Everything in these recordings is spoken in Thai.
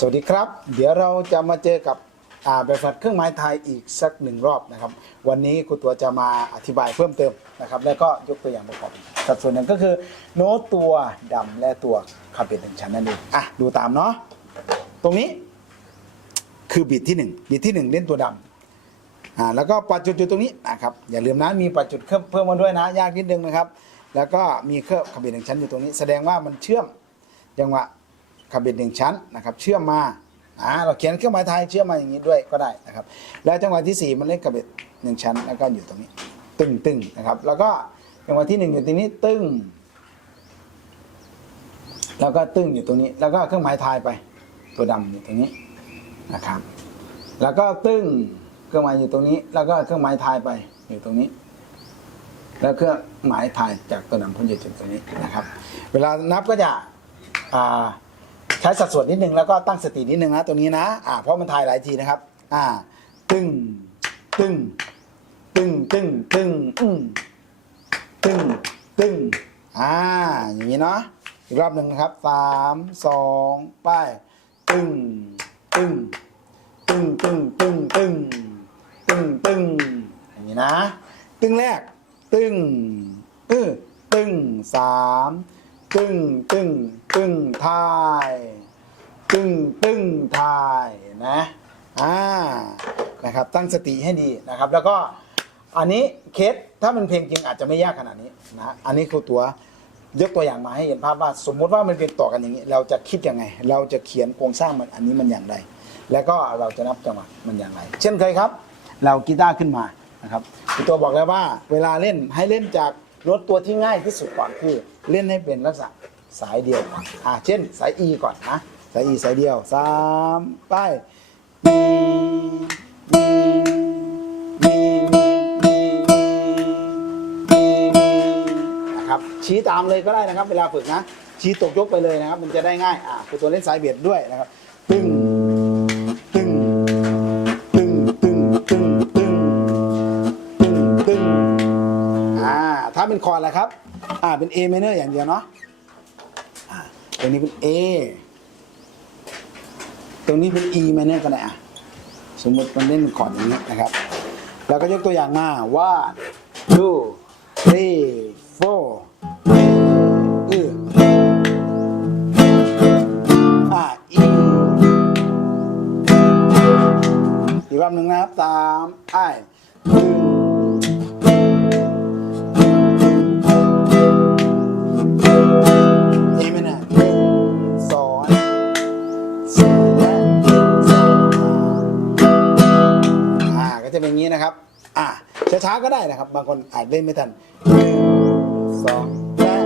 สวัสดีครับ เดี๋ยวเราจะมาเจอกับอ่าแบบฝึกเครื่องไม้ไทยอีกสักหนึ่งรอบนะครับ วันนี้ครูตัวจะมาอธิบายเพิ่มเติมนะครับ แล้วก็ยกตัวอย่างประกอบสัดส่วนหนึ่งก็คือ โน้ตตัวดำและตัวคาเปตหนึ่งชั้นนั่นเองอะดูตามเนาะตรงนี้คือบิดที่หนึ่งบิดที่หนึ่งเล่นตัวดำอ่าแล้วก็ปัดจุดๆตรงนี้นะครับอย่าลืมนะมีปัดจุดเพิ่มเพิ่มมาด้วยนะ ยากนิดนึงนะครับ แล้วก็มีเครื่องคาเปตหนึ่งชั้นอยู่ตรงนี้ แสดงว่ามันเชื่อมจังหวะ คาบิดหนึ่งชั้นนะครับ เชื่อมมาอ่าเราเขียนเครื่องหมายไทยเชื่อมมาอย่างนี้ด้วยก็ได้นะครับ แล้วจังหวะที่สี่มันเล่นคาบิดหนึ่งชั้น แล้วก็อยู่ตรงนี้ตึงตึงนะครับ แล้วก็จังหวะที่หนึ่งอยู่ตรงนี้ตึงแล้วก็ตึงอยู่ตรงนี้ แล้วก็เครื่องหมายไทยไป ตัวดำอยู่ตรงนี้นะครับ แล้วก็ตึงเครื่องหมายอยู่ตรงนี้ แล้วก็เครื่องหมายไทยไปอยู่ตรงนี้ แล้วเครื่องหมายไทยจากตัวดำพ้นอยู่จุดตรงนี้นะครับ เวลานับก็จะอ่า ใช้สัดส่วนนิดนึงแล้วก็ตั้งสตินิดนึงนะตรงนี้นะอ่าเพราะมันถ่ายหลายทีนะครับ อ่า ตึงตึงตึงตึงตึงอืมตึงตึงอ่าอย่างนี้เนาะอีกรอบหนึ่งนะครับสามสองไปตึงตึงตึงตึงตึงตึงตึงตึงอย่างนี้นะ ตึงแรก ตึงเออตึงสาม ตึงตึงตึงทายตึงตึงทายนะอ่านะครับตั้งสติให้ดีนะครับ แล้วก็อันนี้เคสถ้าเป็นเพลงจริงอาจจะไม่ยากขนาดนี้นะอันนี้ครูตัวยกตัวอย่างมาให้เห็นภาพว่า สมมุติว่ามันเป็นต่อกันอย่างนี้ เราจะคิดยังไง เราจะเขียนโครงสร้างมันอันนี้มันอย่างไร แล้วก็เราจะนับจังหวะมันอย่างไร เช่นเคยครับ เรากีตาร์ขึ้นมานะครับตัวบอกแล้วว่า เวลาเล่นให้เล่นจาก โน้ตตัวที่ง่ายที่สุดก่อนคือ เล่นให้เป็นลักษณะสายเดียวก่อนอ่าเช่นสาย E ก่อนนะ สาย E สายเดียวสามไปมีมีมีมีมีมีนะครับชี้ตามเลยก็ได้นะครับ เวลาฝึกนะ ชี้ตกยกไปเลยนะครับ มันจะได้ง่ายอ่าคือตัวเล่นสายเบียดด้วยนะครับ ตึง เป็นคอร์ดอะไรครับ อ่า เป็น A minor อย่างเดียวเนาะ อ่าตรงนี้เป็น A ตรงนี้เป็น E minor ก็ได้อะ สมมติมันเล่นคอร์ดอย่างนี้นะครับ แล้วก็ยกตัวอย่างมาว่า two three four เอออะ E อีกรอบหนึ่งนะครับสามไอ้หนึ่ง จะเป็นอย่างนี้นะครับ อ่าช้าๆก็ได้นะครับ บางคนอาจเล่นไม่ทันหนึ่งสองและ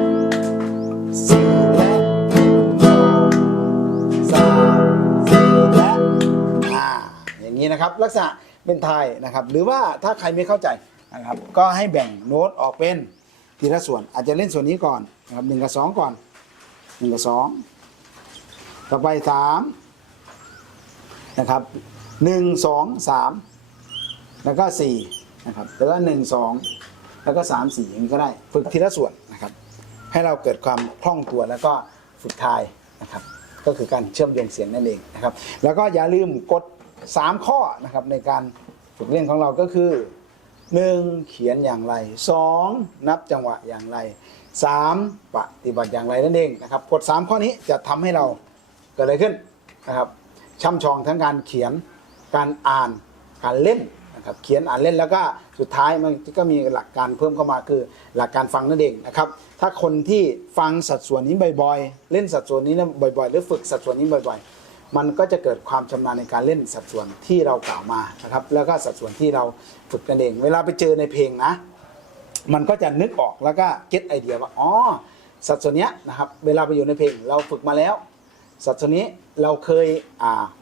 สี่และสองสามสี่และอ่าอย่างนี้นะครับ ลักษณะเป็นไทยนะครับ หรือว่าถ้าใครไม่เข้าใจนะครับ ก็ให้แบ่งโน้ตออกเป็นทีละส่วน อาจจะเล่นส่วนนี้ก่อนนะครับหนึ่งกับสองก่อนหนึ่งกับสองต่อไปสามนะครับหนึ่งสองสาม แล้วก็สี่นะครับแล้วก็หนึ่งสองแล้วก็สามสี่อย่างนี้ก็ได้ฝึกทีละส่วนนะครับ ให้เราเกิดความคล่องตัวแล้วก็ฝึกทายนะครับก็คือการเชื่อมโยงเสียงนั่นเองนะครับแล้วก็อย่าลืมกด 3 ข้อนะครับในการฝึกเล่นของเราก็คือ 1. เขียนอย่างไร 2. นับจังหวะอย่างไร 3. ปฏิบัติอย่างไรนั่นเองนะครับกด 3 ข้อนี้จะทำให้เราเกิดอะไรขึ้นนะครับช่ำชองทั้งการเขียนการอ่านการเล่น นะครับเขียนอ่านเล่นแล้วก็สุดท้ายมันก็มีหลักการเพิ่มเข้ามาคือหลักการฟังนั่นเองนะครับถ้าคนที่ฟังสัดส่วนนี้บ่อยๆ เล่นสัดส่วนนี้บ่อยๆ หรือฝึกสัดส่วนนี้บ่อย ๆ มันก็จะเกิดความชำนาญในการเล่นสัดส่วนที่เรากล่าวมานะครับแล้วก็สัดส่วนที่เราฝึกกันเอง เวลาไปเจอในเพลงนะ มันก็จะนึกออกแล้วก็เก็ตไอเดียว่าอ๋อสัดส่วนนี้นะครับเวลาไปอยู่ในเพลงเราฝึกมาแล้วสัดส่วนนี้เราเคย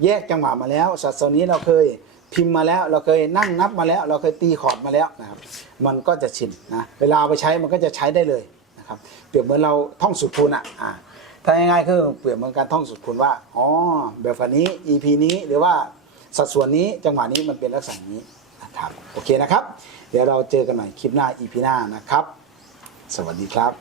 แยกจังหวะมาแล้ว สัดส่วนนี้เราเคย พิมพ์มาแล้ว เราเคยนั่งนับมาแล้ว เราเคยตีคอร์ดมาแล้วนะครับ มันก็จะชินนะเวลาไปใช้มันก็จะใช้ได้เลยนะครับเปรียบเหมือนเราท่องสูตรคูณอะอ่าถ้าง่ายๆคือเปรียบเหมือนการท่องสูตรคูณว่าอ๋อแบบฝันนี้ EP นี้หรือว่าสัดส่วนนี้จังหวะนี้มันเป็นลักษณะนี้นะครับโอเคนะครับ เดี๋ยวเราเจอกันใหม่คลิปหน้า EP หน้านะครับ สวัสดีครับ